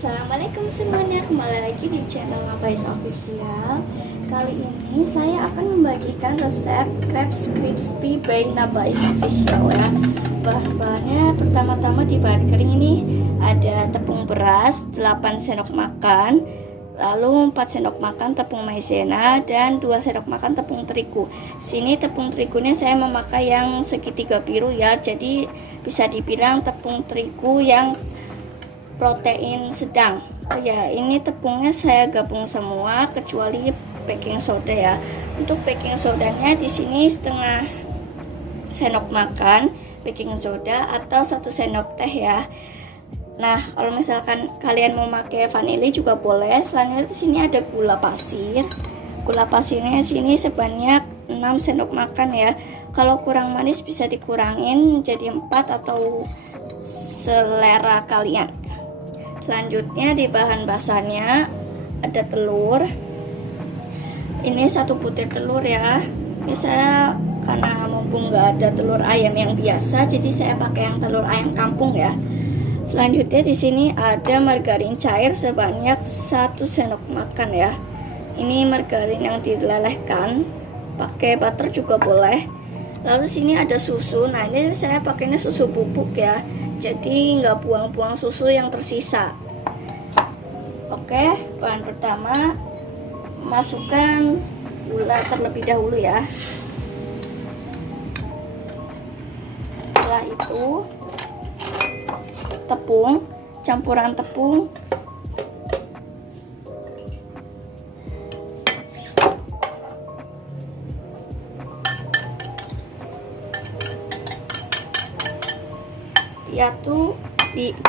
Assalamualaikum semuanya, kembali lagi di channel Ngapais Official. Kali ini saya akan membagikan resep crepes crispy by Ngapais Official ya. Bahan-bahannya pertama-tama di bahan kering ini ada tepung beras 8 sendok makan, lalu 4 sendok makan tepung maizena dan 2 sendok makan tepung terigu. Sini tepung terigunya saya memakai yang segitiga biru ya, jadi bisa dibilang tepung terigu yang protein sedang. Oh ya, ini tepungnya saya gabung semua kecuali baking soda ya. Untuk baking sodanya di sini setengah sendok makan baking soda atau 1 sendok teh ya. Nah, kalau misalkan kalian mau pakai vanili juga boleh. Selanjutnya di sini ada gula pasir. Gula pasirnya sini sebanyak 6 sendok makan ya. Kalau kurang manis bisa dikurangin jadi 4 atau selera kalian. Selanjutnya di bahan basahnya ada telur. Ini 1 butir telur ya. Ini saya karena mumpung nggak ada telur ayam yang biasa, jadi saya pakai yang telur ayam kampung ya. Selanjutnya di sini ada margarin cair sebanyak 1 sendok makan ya. Ini margarin yang dilelehkan, pakai butter juga boleh. Lalu sini ada susu. Nah, ini saya pakainya susu bubuk ya. Jadi nggak buang-buang susu yang tersisa. Oke, bahan pertama masukkan gula terlebih dahulu ya. Setelah itu tepung, campuran tepung,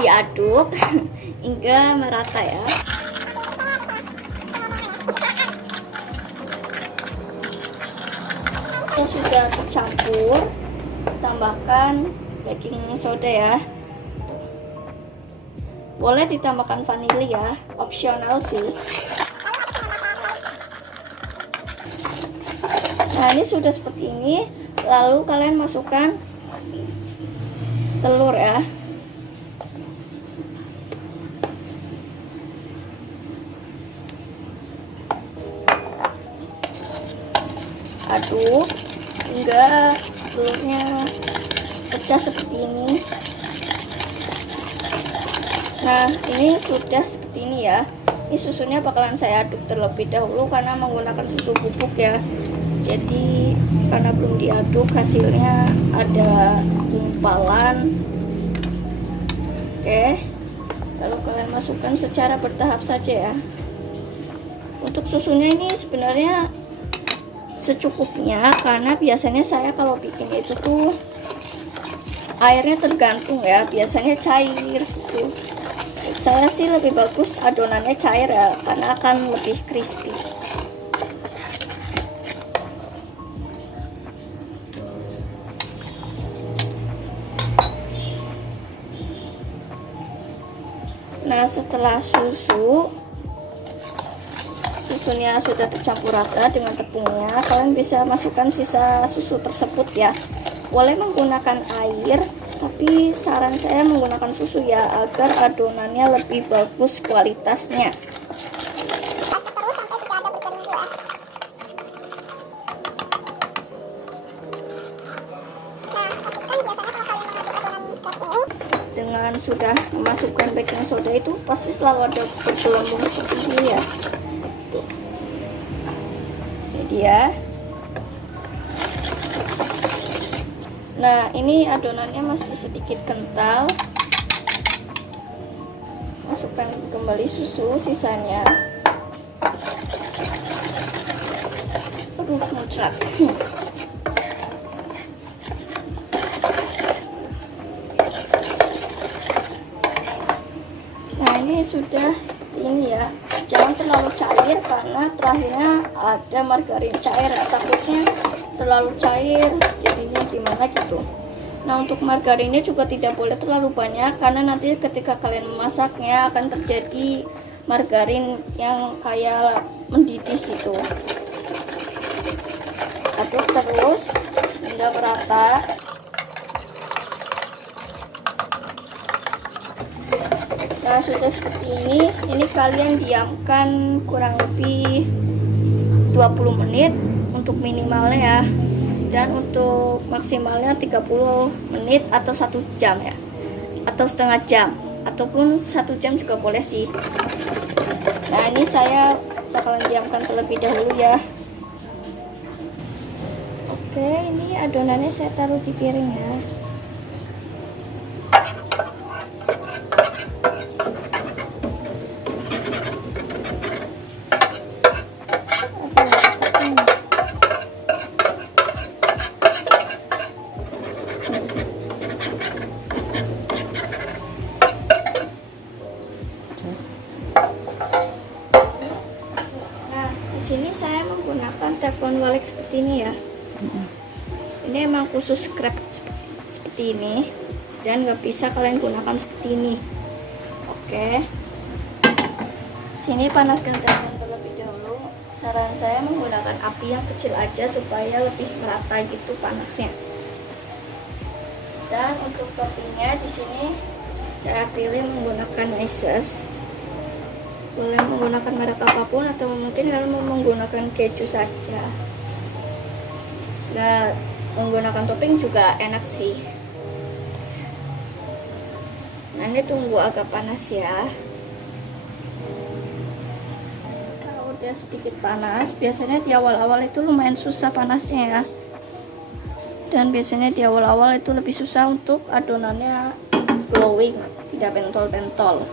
diaduk hingga merata ya. Kalau sudah tercampur, tambahkan baking soda ya. Boleh ditambahkan vanili ya, opsional sih. Nah, ini sudah seperti ini. Lalu kalian masukkan telur ya. Aduk hingga telurnya pecah seperti ini. Nah, ini sudah seperti ini ya. Ini susunya bakalan saya aduk terlebih dahulu karena menggunakan susu bubuk ya. Jadi karena belum diaduk hasilnya ada gumpalan. Oke, lalu kalian masukkan secara bertahap saja ya. Untuk susunya ini sebenarnya secukupnya, karena biasanya saya kalau bikin itu tuh airnya tergantung ya, biasanya cair gitu. Saya sih lebih bagus adonannya cair ya, karena akan lebih crispy. Nah, setelah susunya sudah tercampur rata dengan tepungnya, kalian bisa masukkan sisa susu tersebut ya. Boleh menggunakan air, tapi saran saya menggunakan susu ya, agar adonannya lebih bagus kualitasnya. Dengan sudah memasukkan baking soda itu pasti selalu ada bergelembung seperti ini ya. Tuh. Ini dia. Nah, ini adonannya masih sedikit kental. Masukkan kembali susu sisanya. Aduh, muncrat. Nah, ini sudah seperti ini ya. Jangan terlalu cair karena terakhirnya ada margarin cair. Takutnya terlalu cair jadinya gimana gitu. Nah, untuk margarinnya juga tidak boleh terlalu banyak karena nanti ketika kalian memasaknya akan terjadi margarin yang kayak mendidih gitu. Aduk terus hingga merata. Nah, sudah seperti ini kalian diamkan kurang lebih 20 menit untuk minimalnya ya, dan untuk maksimalnya 30 menit atau 1 jam ya, atau setengah jam, ataupun 1 jam juga boleh sih. Nah, ini saya bakalan diamkan terlebih dahulu ya. Oke, ini adonannya saya taruh di piring ya. Sini saya menggunakan teflon walik seperti ini ya. Ini emang khusus crepe seperti ini, dan nggak bisa kalian gunakan seperti ini. Oke, sini panaskan teflon terlebih dahulu. Saran saya menggunakan api yang kecil aja supaya lebih merata gitu panasnya. Dan untuk toppingnya di sini saya pilih menggunakan meses. Boleh menggunakan merek apapun, atau mungkin kalian mau menggunakan keju saja. Nah, menggunakan topping juga enak sih. Nah, ini tunggu agak panas ya. Kalau udah sedikit panas, biasanya di awal-awal itu lumayan susah panasnya ya. Dan biasanya di awal-awal itu lebih susah untuk adonannya glowing, tidak bentol-bentol.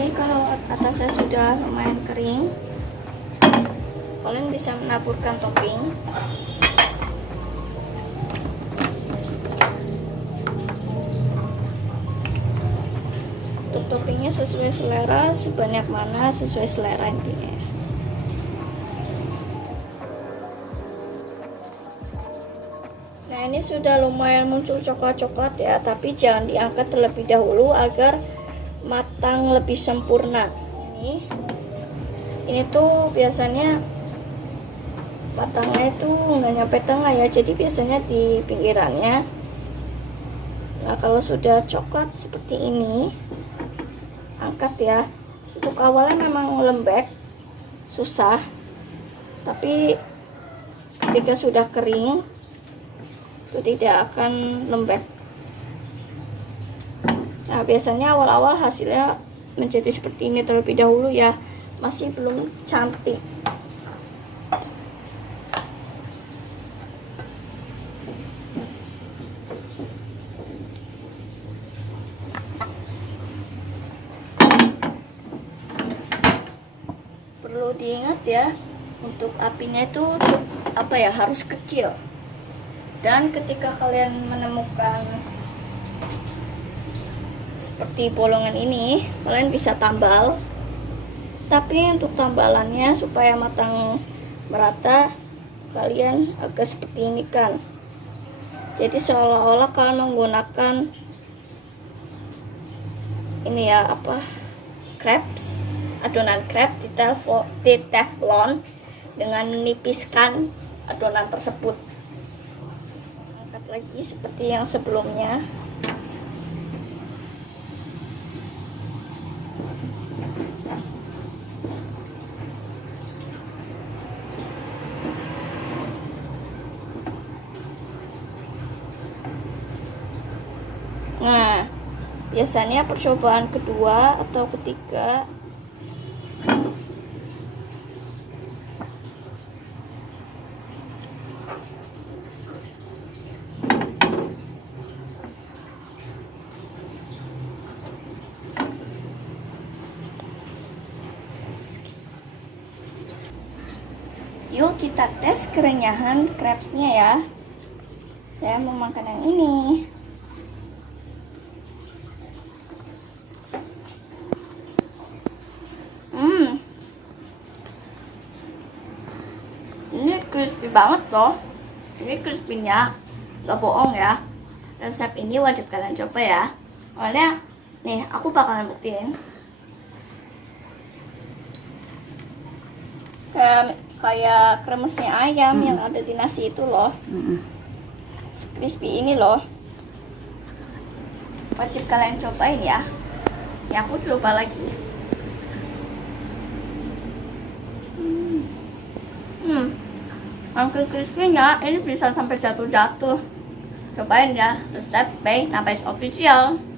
Ini kalau atasnya sudah lumayan kering, kalian bisa menaburkan topping. Untuk toppingnya sesuai selera, sebanyak mana sesuai selera intinya. Nah, ini sudah lumayan muncul coklat-coklat ya, tapi jangan diangkat terlebih dahulu agar matang lebih sempurna. Ini tuh biasanya matangnya itu nggak nyampe tengah ya, jadi biasanya di pinggirannya. Nah, kalau sudah coklat seperti ini, angkat ya. Untuk awalnya memang lembek, susah, tapi ketika sudah kering itu tidak akan lembek. Nah, biasanya awal-awal hasilnya menjadi seperti ini terlebih dahulu ya, masih belum cantik. Perlu diingat ya, untuk apinya itu harus kecil. Dan ketika kalian menemukan seperti bolongan ini, kalian bisa tambal, tapi untuk tambalannya supaya matang merata, kalian agak seperti ini kan. Jadi seolah-olah kalian menggunakan ini ya, crepes, adonan crepe di teflon dengan menipiskan adonan tersebut. Angkat lagi seperti yang sebelumnya. Nah, biasanya percobaan kedua atau ketiga yuk kita tes kerenyahan crepesnya ya. Saya mau makan yang ini. Ini crispy banget loh. Ini crispy-nya gak bohong ya. Resep ini wajib kalian coba ya. Soalnya nih, aku bakalan buktiin. Kayak kremesnya ayam yang ada di nasi itu loh. Crispy ini loh. Wajib kalian cobain ya. Ya aku coba lagi. Angker crispy-nya ini bisa sampai jatuh-jatuh. Cobain ya resep by Nabais Official.